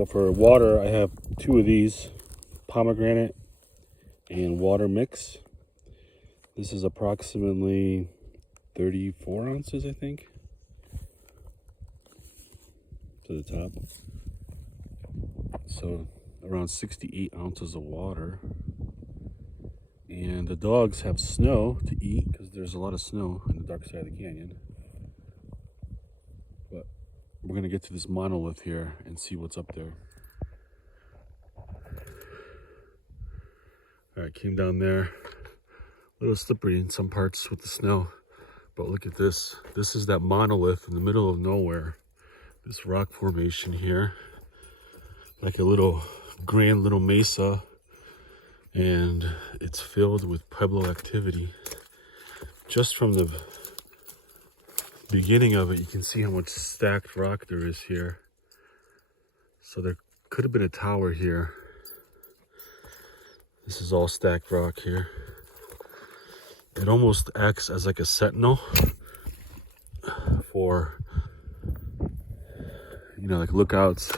So for water, I have two of these, pomegranate and water mix. This is approximately 34 ounces, I think, to the top. So around 68 ounces of water. And the dogs have snow to eat because there's a lot of snow on the dark side of the canyon. But we're gonna get to this monolith here and see what's up there. All right, came down there. A little slippery in some parts with the snow, but look at this. This is that monolith in the middle of nowhere. This rock formation here, like a little grand little mesa, and it's filled with pueblo activity. Just from the beginning of it, you can see how much stacked rock there is here. So there could have been a tower here. This is all stacked rock here. It almost acts as like a sentinel for, you know, like lookouts.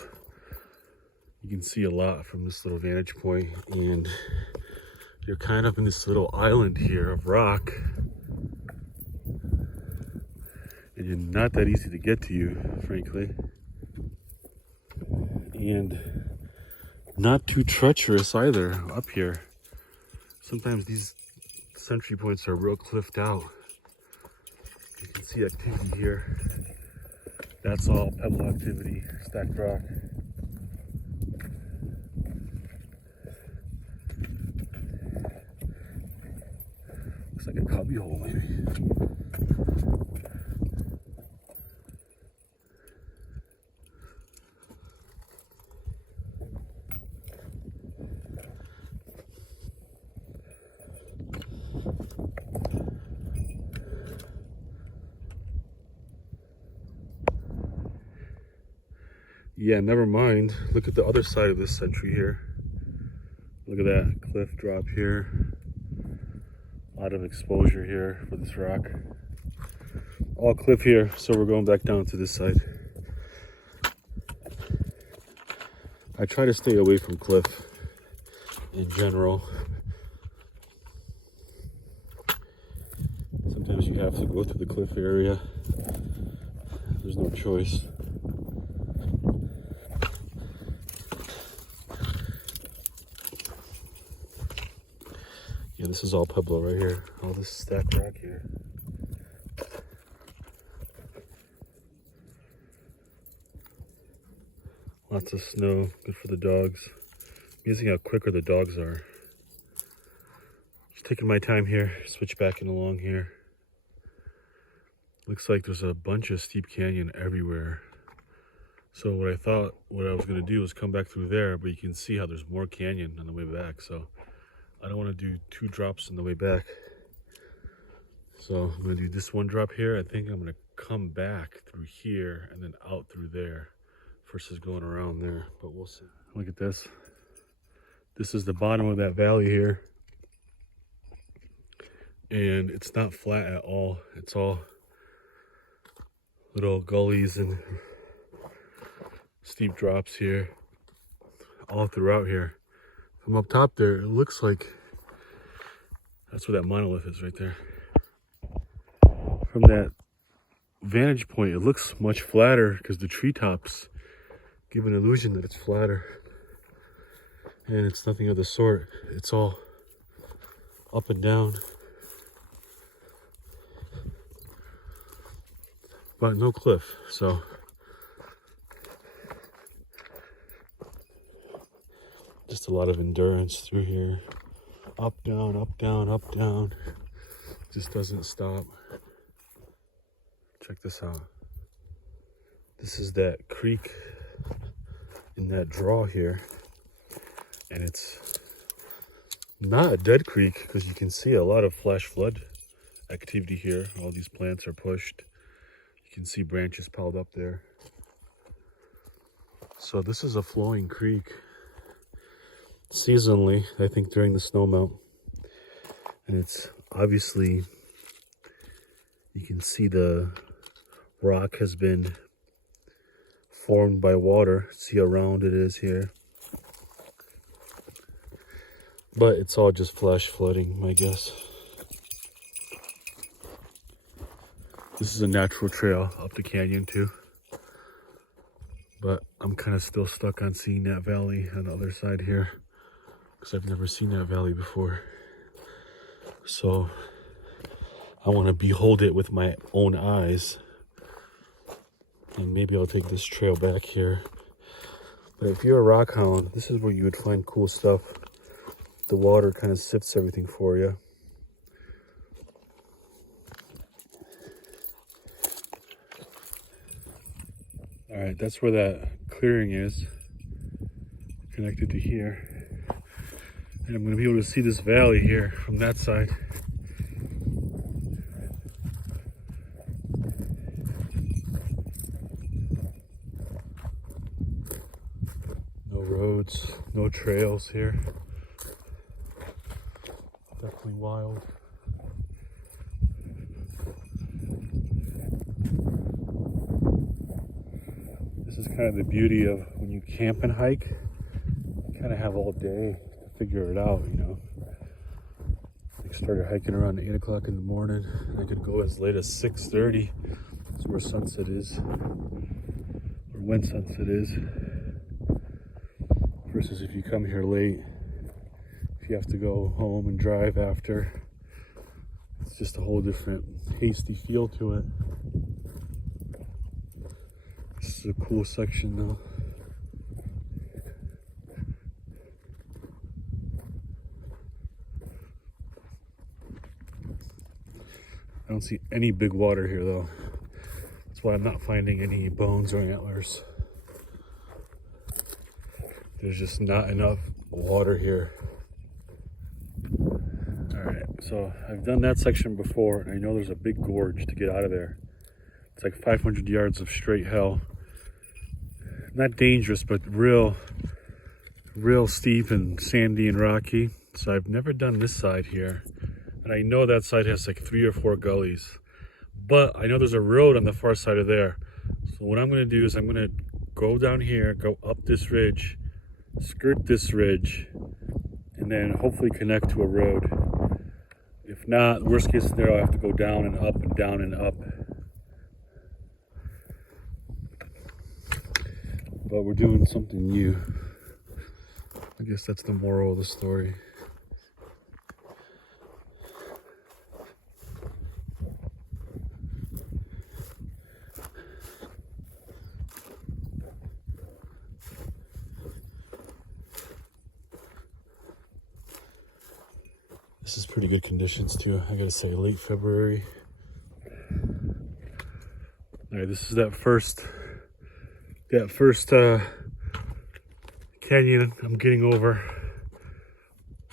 You can see a lot from this little vantage point, and you're kind of in this little island here of rock, and you're not that easy to get to you, frankly, and not too treacherous either up here. Sometimes these entry points are real cliffed out. You can see activity here. That's all pebble activity, stacked rock. Looks like a cubby hole, maybe. Yeah, never mind. Look at the other side of this entry here. Look at that cliff drop here. A lot of exposure here for this rock. All cliff here, so we're going back down to this side. I try to stay away from cliff in general. Sometimes you have to go through the cliff area. There's no choice. Yeah, this is all pueblo right here. All this stacked rock here. Lots of snow, good for the dogs. Amazing how quicker the dogs are. Just taking my time here, switch back in along here. Looks like there's a bunch of steep canyon everywhere. So what I was gonna do was come back through there, but you can see how there's more canyon on the way back. So I don't want to do two drops on the way back. So I'm gonna do this one drop here. I think I'm gonna come back through here and then out through there versus going around there, but we'll see. Look at this. This is the bottom of that valley here. And it's not flat at all. It's all little gullies and steep drops here, all throughout here. From up top there, it looks like that's where that monolith is right there. From that vantage point, it looks much flatter because the treetops give an illusion that it's flatter. And it's nothing of the sort. It's all up and down. But no cliff, so just a lot of endurance through here. Up, down, up, down, up, down. Just doesn't stop. Check this out. This is that creek in that draw here. And it's not a dead creek because you can see a lot of flash flood activity here. All these plants are pushed. You can see branches piled up there. So this is a flowing creek. Seasonally, I think during the snowmelt. And it's obviously, you can see the rock has been formed by water. See how round it is here. But it's all just flash flooding, my guess. This is a natural trail up the canyon too. But I'm kind of still stuck on seeing that valley on the other side here, because I've never seen that valley before. So I want to behold it with my own eyes. And maybe I'll take this trail back here. But if you're a rock hound, this is where you would find cool stuff. The water kind of sifts everything for you. All right, that's where that clearing is, connected to here. And I'm gonna be able to see this valley here from that side. No roads, no trails here. Definitely wild. This is kind of the beauty of when you camp and hike. You kind of have all day to figure it out, you know. I started hiking around 8 o'clock in the morning, and I could go as late as 6:30. That's where sunset is, or when sunset is. Versus if you come here late, if you have to go home and drive after, it's just a whole different hasty feel to it. This is a cool section though. I don't see any big water here though. That's why I'm not finding any bones or antlers. There's just not enough water here. Alright, so I've done that section before, and I know there's a big gorge to get out of there. It's like 500 yards of straight hell. Not dangerous, but real steep and sandy and rocky. So I've never done this side here. And I know that side has like 3 or 4 gullies. But I know there's a road on the far side of there. So what I'm going to do is I'm going to go down here, go up this ridge, skirt this ridge, and then hopefully connect to a road. If not, worst case scenario, I have to go down and up and down and up. But we're doing something new. I guess that's the moral of the story. This is pretty good conditions too, I gotta say, late February. Alright, this is that first canyon I'm getting over.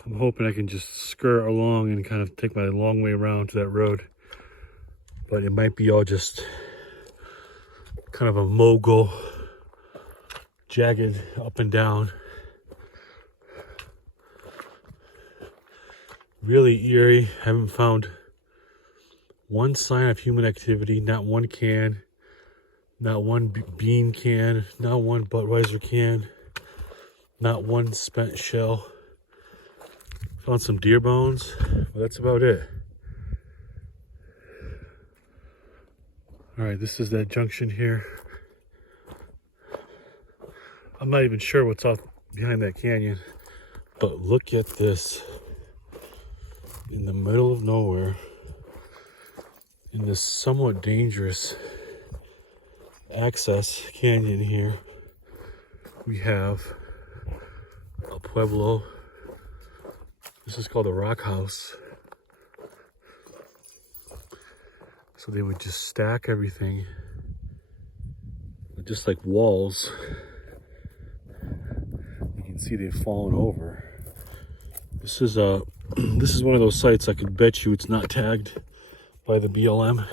I'm hoping I can just skirt along and kind of take my long way around to that road. But it might be all just kind of a mogul, jagged up and down. Really eerie. Haven't found one sign of human activity, not one can, not one bean can, not one Budweiser can, not one spent shell. Found some deer bones, but that's about it. All right, this is that junction here. I'm not even sure what's off behind that canyon, but look at this. In the middle of nowhere, in this somewhat dangerous access canyon here, we have a pueblo. This is called a rock house. So they would just stack everything, just like walls. You can see they've fallen over. This is one of those sites I could bet you it's not tagged by the BLM.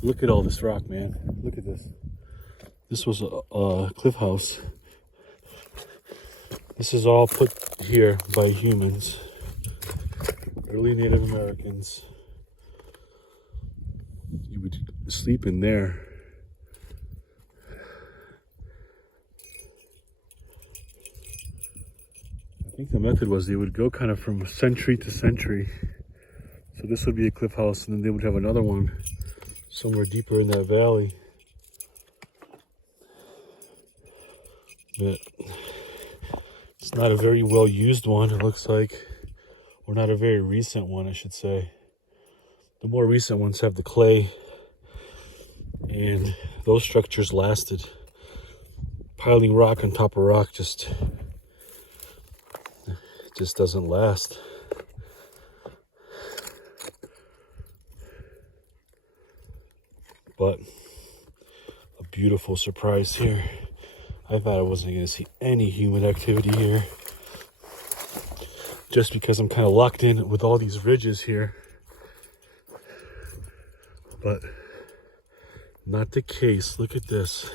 Look at all this rock, man. Look at this. This was a cliff house. This is all put here by humans. Early Native Americans. You would sleep in there. I think the method was they would go kind of from century to century. So this would be a cliff house, and then they would have another one somewhere deeper in that valley. But it's not a very well used one, it looks like, or not a very recent one, I should say. The more recent ones have the clay, and those structures lasted. Piling rock on top of rock just doesn't last. But a beautiful surprise here. I thought I wasn't going to see any human activity here, just because I'm kind of locked in with all these ridges here. But not the case. Look at this.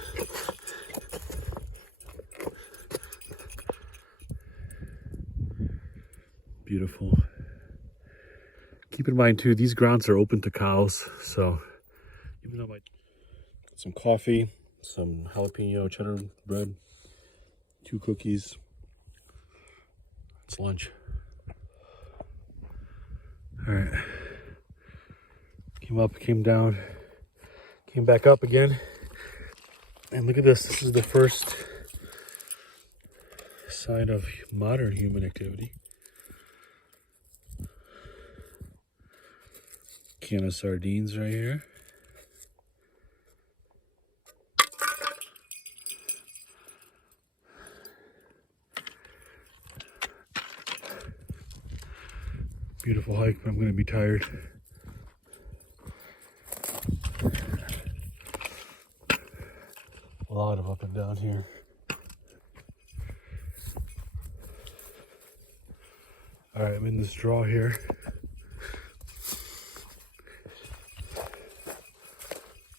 Beautiful. Keep in mind too, these grounds are open to cows, so even though some coffee, some jalapeno cheddar bread, 2 cookies. It's lunch. All right. Came up, came down, came back up again. And look at this. This is the first sign of modern human activity. Can of sardines right here. Beautiful hike, but I'm going to be tired. A lot of up and down here. All right, I'm in this draw here.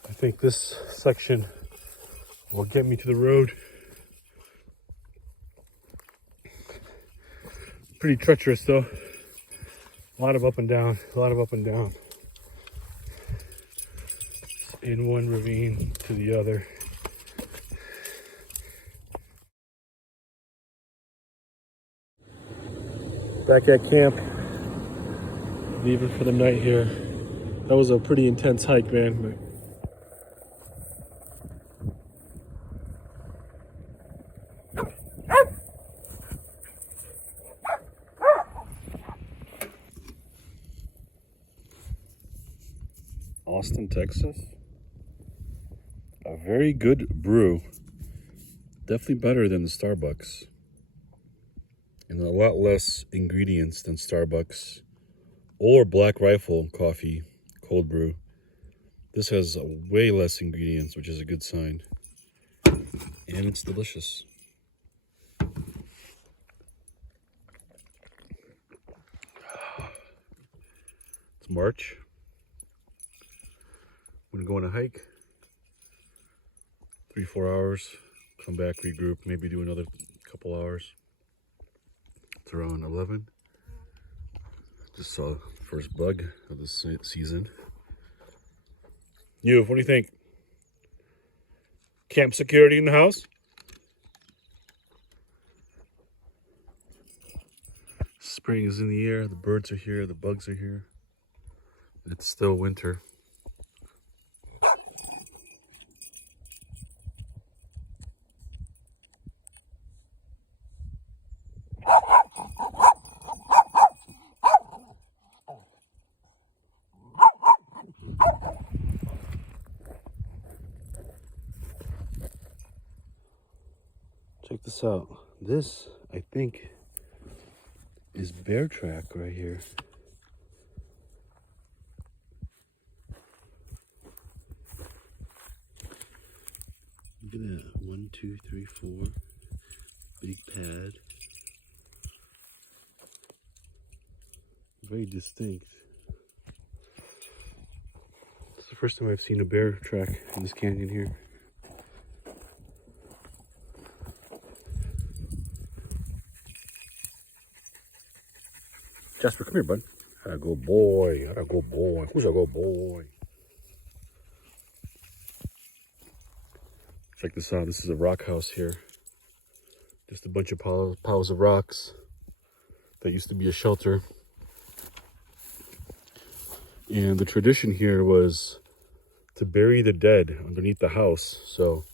I think this section will get me to the road. Pretty treacherous though. A lot of up and down, a lot of up and down. In one ravine to the other. Back at camp, leaving for the night here. That was a pretty intense hike, man. Austin, Texas. A very good brew. Definitely better than the Starbucks. And a lot less ingredients than Starbucks or Black Rifle coffee, cold brew. This has way less ingredients, which is a good sign. And it's delicious. It's March. I'm gonna go on a hike. 3-4 hours. Come back, regroup, maybe do another couple hours. It's around 11. Just saw the first bug of the season. What do you think? Camp security in the house? Spring is in the air, the birds are here, the bugs are here. It's still winter. Check this out. This, I think, is bear track right here. Look at that. 1, 2, 3, 4. Big pad. Very distinct. It's the first time I've seen a bear track in this canyon here. Jasper, come here, bud. Atta go boy. Atta go boy. Who's a good boy? Check this out. This is a rock house here. Just a bunch of piles of rocks that used to be a shelter. And the tradition here was to bury the dead underneath the house. So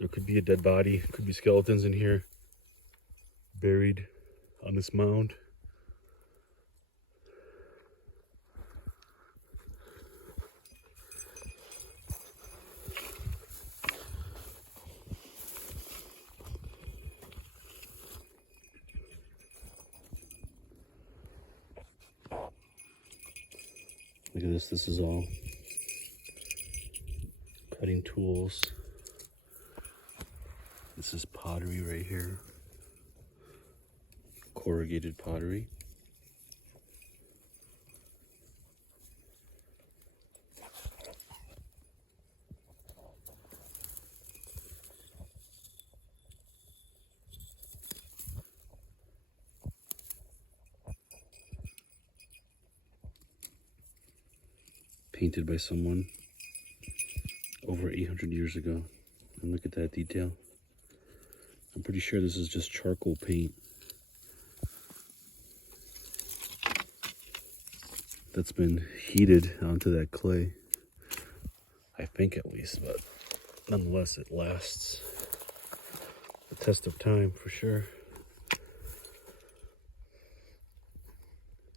there could be a dead body, could be skeletons in here buried on this mound. Look at this. This is all cutting tools. This is pottery right here. Corrugated pottery. Painted by someone over 800 years ago. And look at that detail. I'm pretty sure this is just charcoal paint that's been heated onto that clay. I think at least, but nonetheless it lasts the test of time for sure.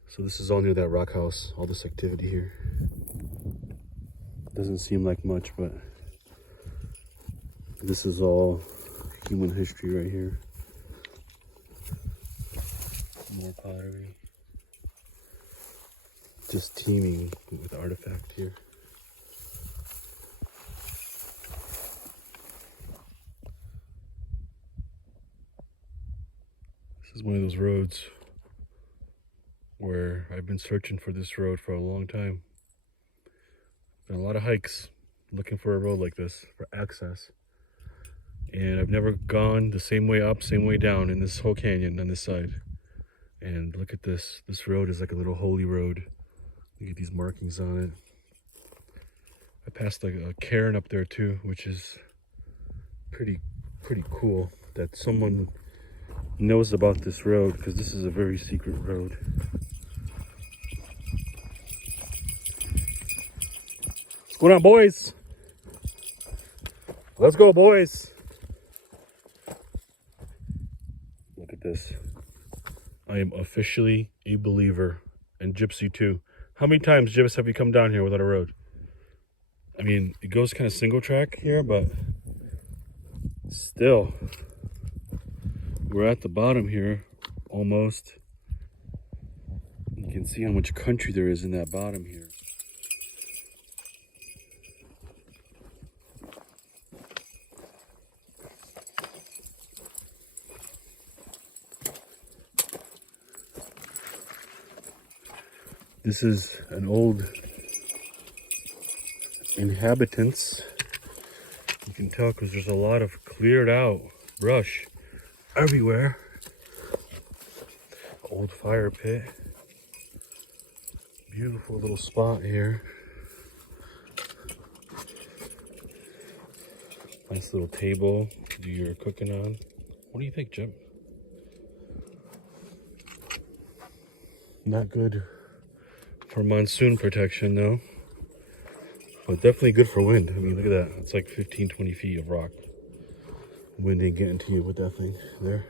So this is all near that rock house, all this activity here. Doesn't seem like much, but this is all human history right here. More pottery. Just teeming with artifact here. This is one of those roads where I've been searching for this road for a long time. Been a lot of hikes looking for a road like this for access. And I've never gone the same way up, same way down in this whole canyon on this side. And look at this. This road is like a little holy road. Look at these markings on it. I passed like a cairn up there too, which is pretty cool that someone knows about this road, because this is a very secret road. What's going on, boys? Let's go, boys. Look at this. I am officially a believer, and Gypsy too. How many times, Gypsy, have you come down here without a road? I mean, it goes kind of single track here, but still, we're at the bottom here, almost. You can see how much country there is in that bottom here. This is an old inhabitants. You can tell because there's a lot of cleared out brush everywhere. Old fire pit. Beautiful little spot here. Nice little table to do your cooking on. What do you think, Jim? Not good for monsoon protection though, but definitely good for wind. I mean, look at that. It's like 15-20 feet of rock. Wind ain't getting to you with that thing there.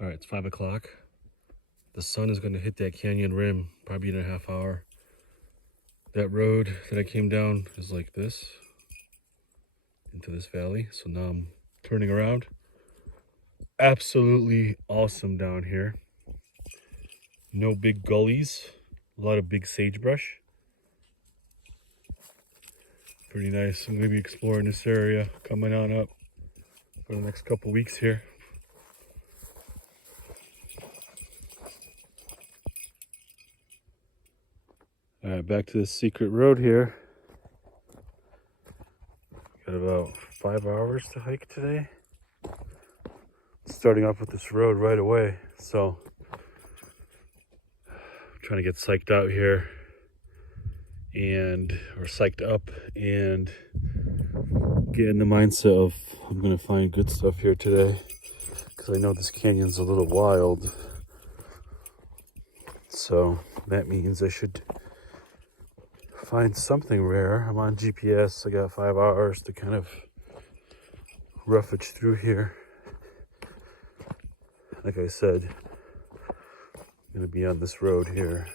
All right, it's 5 o'clock. The sun is going to hit that canyon rim probably in a half hour. That road that I came down is like this into this valley. So now I'm turning around. Absolutely awesome down here. No big gullies, a lot of big sagebrush. Pretty nice. I'm going to be exploring this area coming on up for the next couple weeks here. All right, back to this secret road here. Got about 5 hours to hike today. Starting off with this road right away, so I'm trying to get psyched out here. and or psyched up and get in the mindset of I'm gonna find good stuff here today, because I know this canyon's a little wild. So that means I should find something rare. I'm on GPS. I got 5 hours to kind of roughage through here. Like I said, I'm gonna be on this road here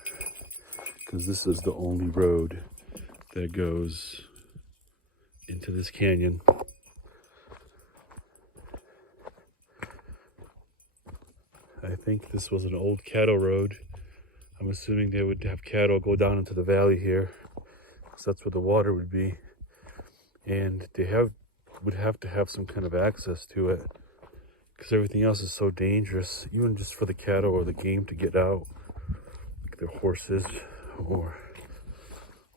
because this is the only road that goes into this canyon. I think this was an old cattle road. I'm assuming they would have cattle go down into the valley here, because that's where the water would be. And they would have to have some kind of access to it, because everything else is so dangerous, even just for the cattle or the game to get out, like their horses or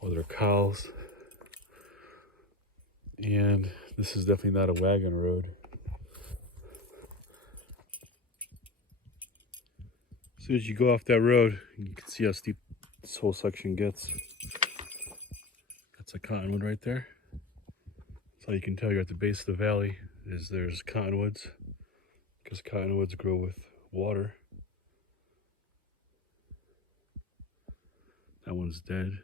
their cows. And this is definitely not a wagon road. As soon as you go off that road, you can see how steep this whole section gets. That's a cottonwood right there. That's how you can tell you're at the base of the valley, is there's cottonwoods, because cottonwoods grow with water. That one's dead.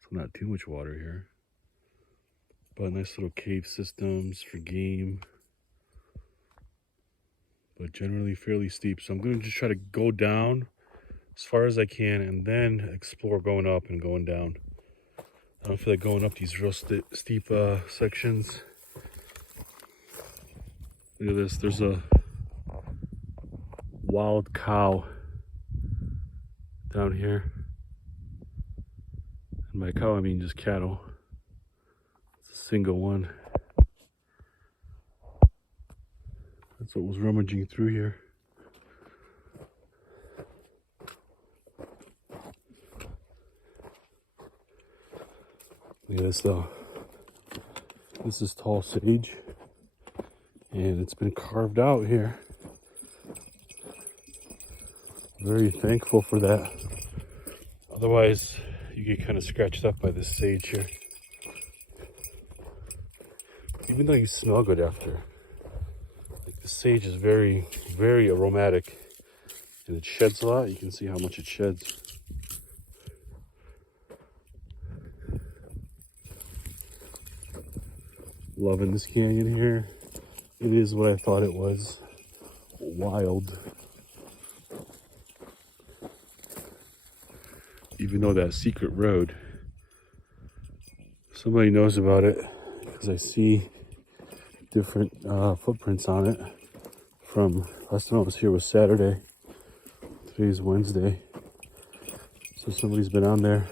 So not too much water here, but nice little cave systems for game, but generally fairly steep. So I'm going to just try to go down as far as I can and then explore going up and going down. I don't feel like going up these real steep sections. Look at this, there's a wild cow down here. And by cow I mean just cattle. It's a single one. That's what was rummaging through here. Look at this though. This is tall sage, and it's been carved out here. Very thankful for that. Otherwise, you get kind of scratched up by this sage here. Even though you smell good after. Like the sage is very, very aromatic, and it sheds a lot. You can see how much it sheds. Loving this canyon here. It is what I thought it was. Wild. Even though that secret road, somebody knows about it, because I see different footprints on it. From last time I was here was Saturday. Today's Wednesday. So somebody's been on there.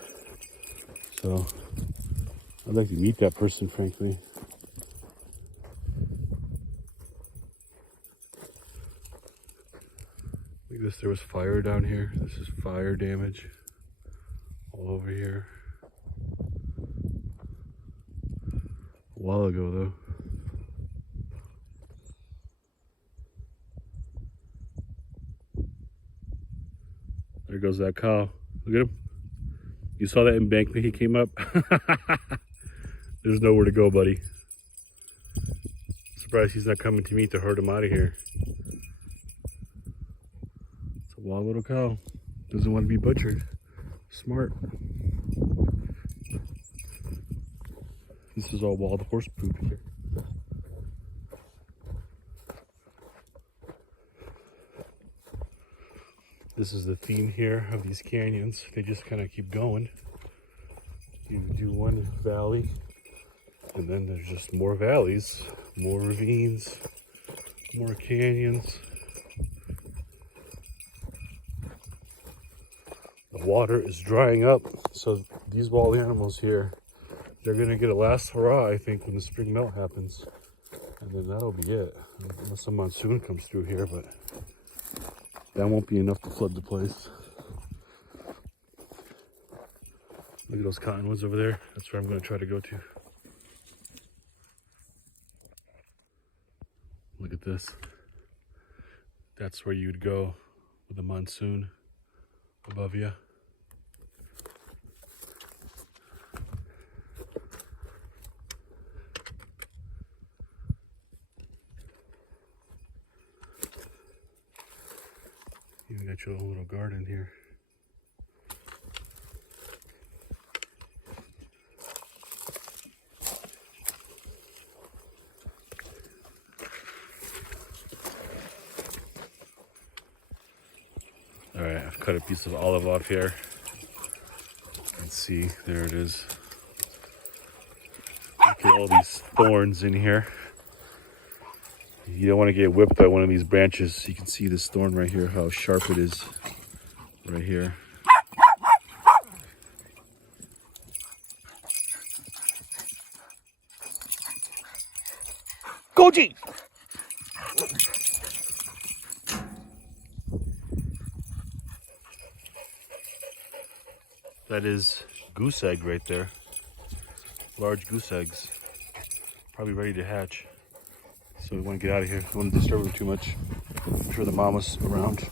So I'd like to meet that person, frankly. Look at this, there was fire down here. This is fire damage all over here. A while ago though. There goes that cow. Look at him. You saw that embankment he came up? There's nowhere to go, buddy. Surprised he's not coming to me to herd him out of here. It's a wild little cow. Doesn't want to be butchered. Smart. This is all wild horse poop here. This is the theme here of these canyons. They just kind of keep going. You do one valley, and then there's just more valleys, more ravines, more canyons. The water is drying up, so these wild animals here, they're gonna get a last hurrah, I think, when the spring melt happens. And then that'll be it, unless a monsoon comes through here, but that won't be enough to flood the place. Look at those cottonwoods over there. That's where I'm gonna try to go to. Look at this. That's where you'd go with a monsoon. above you. You got your own little garden here. All right, I've cut a piece of olive off here. Let's see, there it is. Look at all these thorns in here. You don't want to get whipped by one of these branches. You can see this thorn right here, how sharp it is right here. Koji! That is goose egg right there. Large goose eggs. Probably ready to hatch. So we want to get out of here. We don't want to disturb them too much. I'm sure the mama's around.